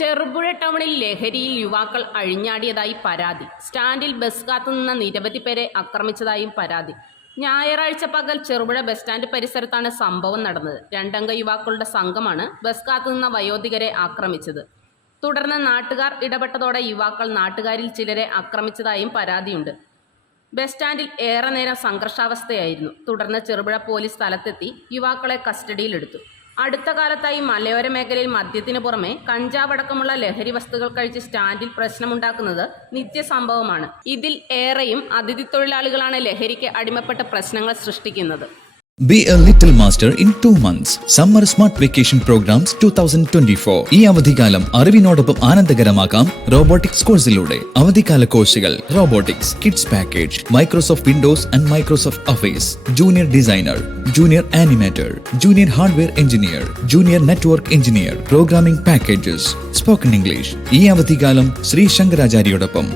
ചെറുപുഴ ടൗണിൽ ലഹരിയിൽ യുവാക്കൾ അഴിഞ്ഞാടിയതായി പരാതി. സ്റ്റാൻഡിൽ ബസ് കാത്തുനിന്ന നിരവധി പേരെ ആക്രമിച്ചതായും പരാതി. ഞായറാഴ്ച പകൽ ചെറുപുഴ ബസ് സ്റ്റാൻഡ് പരിസരത്താണ് സംഭവം നടന്നത്. രണ്ടംഗ യുവാക്കളുടെ സംഘമാണ് ബസ് കാത്തുനിന്ന വയോധികരെ ആക്രമിച്ചത്. തുടർന്ന് നാട്ടുകാർ ഇടപെട്ടതോടെ യുവാക്കൾ നാട്ടുകാരിൽ ചിലരെ ആക്രമിച്ചതായും പരാതിയുണ്ട്. ബസ് സ്റ്റാൻഡിൽ ഏറെ നേരം സംഘർഷാവസ്ഥയായിരുന്നു. തുടർന്ന് ചെറുപുഴ പോലീസ് സ്ഥലത്തെത്തി യുവാക്കളെ കസ്റ്റഡിയിലെടുത്തു. അടുത്ത കാലത്തായി മലയോര മേഖലയിൽ മദ്യത്തിന് പുറമെ കഞ്ചാവടക്കമുള്ള ലഹരി വസ്തുക്കൾ കഴിച്ച് സ്റ്റാൻഡിൽ പ്രശ്നമുണ്ടാക്കുന്നത് നിത്യസംഭവമാണ്. ഇതിൽ ഏറെയും അതിഥി തൊഴിലാളികളാണ് ലഹരിക്ക് അടിമപ്പെട്ട് പ്രശ്നങ്ങൾ സൃഷ്ടിക്കുന്നത്. Be a little master in 2 months. Summer Smart Vacation Programs 2024. ഈ അവധിക്കാലം അറിവിനോടൊപ്പം ആനന്ദകരമാക്കാം റോബോട്ടിക്സ് കോഴ്സിലൂടെ. അവധിക്കാല കോഴ്സുകൾ: robotics, kids package, Microsoft Windows and Microsoft office, junior designer, junior animator, junior hardware engineer, junior network engineer, programming packages, spoken English. ഈ അവധിക്കാലം ശ്രീ ശങ്കരാചാര്യയോടൊപ്പം.